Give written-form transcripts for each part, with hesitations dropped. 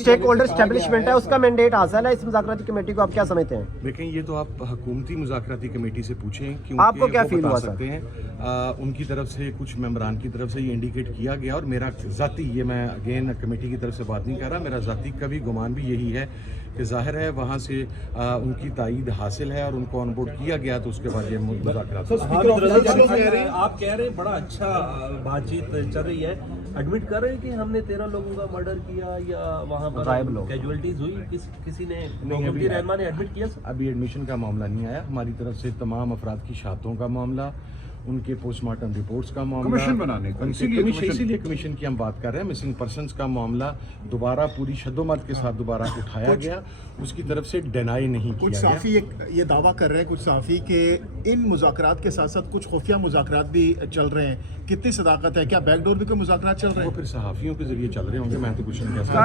Stake holder establishment ہے، اس کا mandate حاصل ہے اس مذاکراتی کمیٹی کو، آپ کیا سمجھتے ہیں؟ دیکھیں یہ تو آپ حکومتی مذاکراتی کمیٹی سے پوچھیں، آپ کو کیا فیل ہوا سکتے ہیں ان کی طرف سے کچھ ممبران کی طرف سے یہ انڈیکیٹ کیا گیا، اور میرا ذاتی، یہ میں اگین کمیٹی کی طرف سے بات نہیں کر رہا، میرا ذاتی کا بھی گمان بھی یہی ہے کہ ظاہر ہے وہاں سے ان کی تائید حاصل ہے اور ان کو آن بورڈ کیا گیا، تو اس کے بعد یہ مذاکرات۔ آپ کہہ رہے ہیں بڑا اچھا بات چیت چل رہی ہے، ایڈمٹ کر رہے ہیں کہ ہم نے 13 لوگوں کا مرڈر کیا یا وہاں پر کیجولیٹیز ہوئی، کسی نے حکومتی رہنما نے ایڈمٹ کیا؟ ابھی ایڈمیشن کا معاملہ نہیں آیا ہماری طرف سے، تمام افراد کی شہادتوں کا معاملہ، ان کے پوسٹ مارٹم رپورٹس کا معاملہ، کمیشن بنانے کا، اسی لیے کمیشن کی ہم بات کر رہے ہیں۔ مسنگ پرسنس کا معاملہ دوبارہ پوری شد و مت کے ساتھ دوبارہ اٹھایا گیا، اس کی طرف سے ڈینائی نہیں کیا گیا۔ کچھ صحافی یہ دعویٰ کر رہے ہیں کچھ صحافی کہ ان مذاکرات کے ساتھ ساتھ کچھ خفیہ مذاکرات بھی چل رہے ہیں، کتنی صداقت ہے؟ کیا بیک ڈور بھی کوئی مذاکرات چل رہے ہیں؟ وہ پھر صحافیوں کے ذریعے چل رہے ہوں گے، میں تو کچھ نہیں کہہ سکتا۔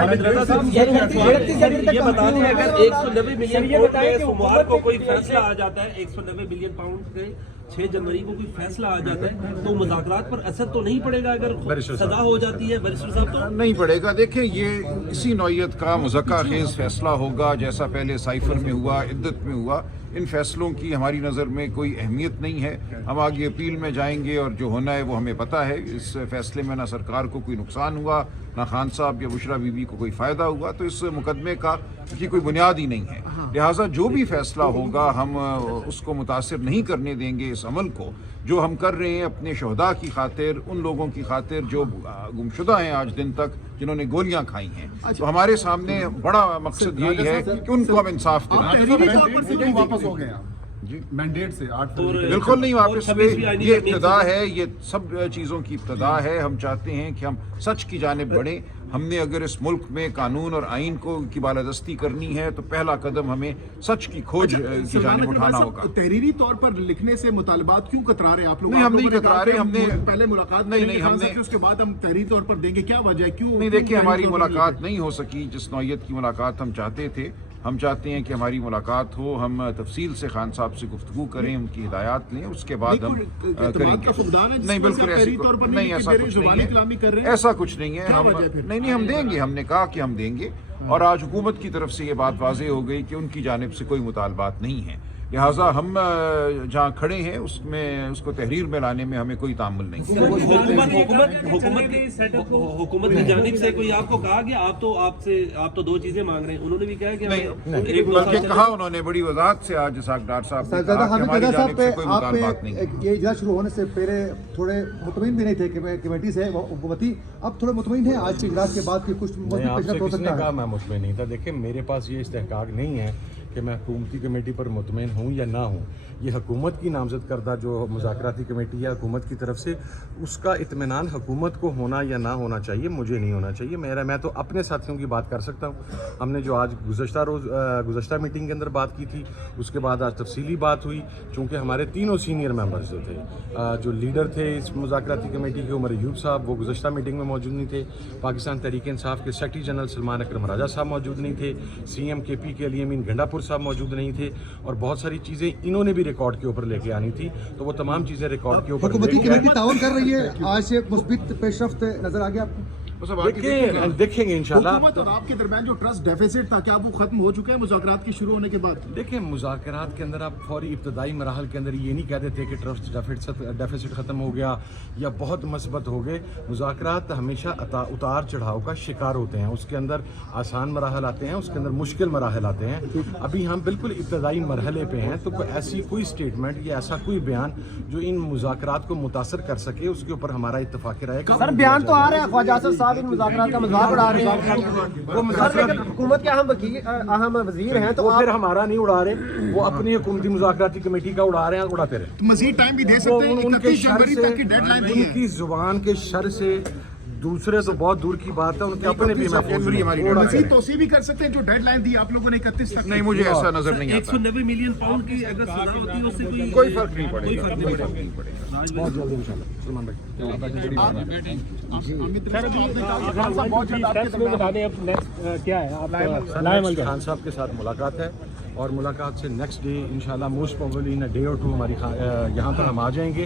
یہ بتا دیں اگر 190 ملین پاؤنڈ میں سوموار کو کوئی فیصلہ آ جاتا ہے، 190 ملین پاؤنڈ کے 6 جنوری کو کوئی فیصلہ آ جاتا ہے تو مذاکرات پر اثر تو نہیں پڑے گا؟ اگر سزا ہو جاتی ہے بیرسٹر صاحب تو نہیں پڑے گا۔ دیکھیں یہ اسی نوعیت کا مذکّر خیز فیصلہ ہوگا جیسا پہلے سائفر میں ہوا، عدت میں ہوا۔ ان فیصلوں کی ہماری نظر میں کوئی اہمیت نہیں ہے، ہم آگے اپیل میں جائیں گے اور جو ہونا ہے وہ ہمیں پتہ ہے۔ اس فیصلے میں نہ سرکار کو کوئی نقصان ہوا، نہ خان صاحب یا بشرا بی بی کو کوئی فائدہ ہوا، تو اس مقدمے کا کی کوئی بنیاد ہی نہیں ہے۔ لہٰذا جو بھی فیصلہ ہوگا ہم اس کو متاثر نہیں کرنے دیں گے اس عمل کو جو ہم کر رہے ہیں اپنے شہداء کی خاطر، ان لوگوں کی خاطر جو گمشدہ ہیں آج دن تک، جنہوں نے گولیاں کھائی ہیں۔ تو ہمارے سامنے بڑا مقصد یہی ہے کہ ان کو ہم انصاف دلائیں۔ واپس ہو گئے جی مینڈیٹ سے بالکل نہیں واپس ہوئے، یہ ابتدا ہے، یہ سب چیزوں کی ابتدا ہے۔ ہم چاہتے ہیں کہ ہم سچ کی جانب بڑھیں۔ ہم نے اگر اس ملک میں قانون اور آئین کی بالادستی کرنی ہے تو پہلا قدم ہمیں سچ کی کھوج کی جانب اٹھانا ہوگا۔ تحریری طور پر لکھنے سے مطالبات کیوں کترا رہے آپ لوگ؟ نہیں ہم نہیں کترا رہے، ہم نے پہلے ملاقات نہیں ہم نے اس کے بعد ہم تحریری طور پر دیں گے، کیا وجہ ہے؟ کیوں نہیں؟ دیکھیں ہماری ملاقات نہیں ہو سکی جس نوعیت کی ملاقات ہم چاہتے تھے۔ ہم چاہتے ہیں کہ ہماری ملاقات ہو، ہم تفصیل سے خان صاحب سے گفتگو کریں، ان کی ہدایات لیں، اس کے بعد ہم کریں گے۔ نہیں بالکل ایسا کچھ نہیں ہے، نہیں ہم دیں گے، ہم نے کہا کہ ہم دیں گے، اور آج حکومت کی طرف سے یہ بات واضح ہو گئی کہ ان کی جانب سے کوئی مطالبات نہیں ہیں، لہٰذا ہم جہاں کھڑے ہیں اس کو تحریر میں لانے میں ہمیں کوئی تعامل نہیں۔ حکومت کی جانب سے کوئی آپ کو کہا گیا؟ آپ تو 2 چیزیں مانگ رہے ہیں، انہوں نے بھی کہا کہ نہیں، بلکہ کہا انہوں نے بڑی وضاحت سے آج اسحاق ڈار صاحب نے کہا کہ ہماری جانب سے کوئی مطالبات نہیں ہے۔ یہ اجلاس شروع ہونے سے پہلے تھوڑے مطمئن بھی نہیں تھے کہ کمیٹی سے حکومتی، اب تھوڑے مطمئن ہیں آج کے اجلاس کے بعد کہ کچھ کس نے کہا میں مطمئن نہیں تھا؟ دیکھیں میرے پاس یہ استحقاق نہیں ہے کہ میں حکومتی کمیٹی پر مطمئن ہوں یا نہ ہوں۔ یہ حکومت کی نامزد کردہ جو مذاکراتی کمیٹی ہے حکومت کی طرف سے، اس کا اطمینان حکومت کو ہونا یا نہ ہونا چاہیے، مجھے نہیں ہونا چاہیے۔ میں تو اپنے ساتھیوں کی بات کر سکتا ہوں۔ ہم نے جو آج گزشتہ میٹنگ کے اندر بات کی تھی، اس کے بعد آج تفصیلی بات ہوئی، چونکہ ہمارے تینوں سینئر ممبرز جو تھے، جو لیڈر تھے اس مذاکراتی کمیٹی کے، عمر ایوب صاحب، وہ گزشتہ میٹنگ میں موجود نہیں تھے۔ پاکستان تحریک انصاف کے سیکرٹری جنرل سلمان اکرم راجہ صاحب موجود نہیں تھے۔ CM-KP کے علی امین گنڈا پور صاحب موجود نہیں تھے، اور بہت ساری چیزیں انہوں نے بھی ریکارڈ کے اوپر لے کے آنی تھی، تو وہ تمام چیزیں ریکارڈ کے اوپر حکومتی کمیٹی تعاون کر رہی ہے، آج سے مثبت پیش رفت نظر آ گیا آپ کو؟ دیکھیں گے انشاءاللہ۔ حکومت اور آپ کے درمیان جو ٹرسٹ ڈیفیسٹ تھا، کیا وہ ختم ہو چکا ہے مذاکرات کے شروع ہونے کے بعد؟ دیکھیں مذاکرات کے اندر آپ فوری ابتدائی مراحل کے اندر یہ نہیں کہتے تھے کہ ٹرسٹ ڈیفیسٹ ختم ہو گیا یا بہت مثبت ہو گئے۔ مذاکرات ہمیشہ اتار چڑھاؤ کا شکار ہوتے ہیں، اس کے اندر آسان مراحل آتے ہیں، اس کے اندر مشکل مراحل آتے ہیں۔ ابھی ہم بالکل ابتدائی مرحلے پہ ہیں، تو ایسی کوئی اسٹیٹمنٹ یا ایسا کوئی بیان جو ان مذاکرات کو متاثر کر سکے، اس کے اوپر ہمارا اتفاق رائے گا۔ سر بیان تو آ رہا ہے، خواجہ آصف صاحب ان مذاکرات کا مذاق اڑا رہے ہیں، وہ حکومت کے اہم وزیر ہیں، تو پھر ہمارا نہیں اڑا رہے، وہ اپنی حکومتی مذاکراتی کمیٹی کا اڑا رہے ہیں، اڑاتے رہے۔ مزید ٹائم بھی دے سکتے ہیں، 31 جنوری تک کی ڈیڈ لائن دی ہے۔ ان کی زبان کے شر سے دوسرے تو بہت دور کی بات ہے، ان کے اپنے بھی مزید توسیع بھی کر سکتے ہیں جو ڈیڈ لائن دی آپ لوگوں نے 31 تک۔ نہیں مجھے ایسا نظر نہیں آتا۔ 190 ملین پاؤنڈ کی اگر سزا ہوتی ہے اس سے کوئی فرق نہیں پڑے گا، کوئی فرق نہیں پڑے گا۔ بہت جلد انشاءاللہ۔ سلمان بھائی خان صاحب کے ساتھ ملاقات ہے، اور ملاقات سے نیکسٹ ڈے انشاءاللہ موسٹ پروبیبلی ان ڈے اور 2 ہماری یہاں پر ہم آ جائیں گے۔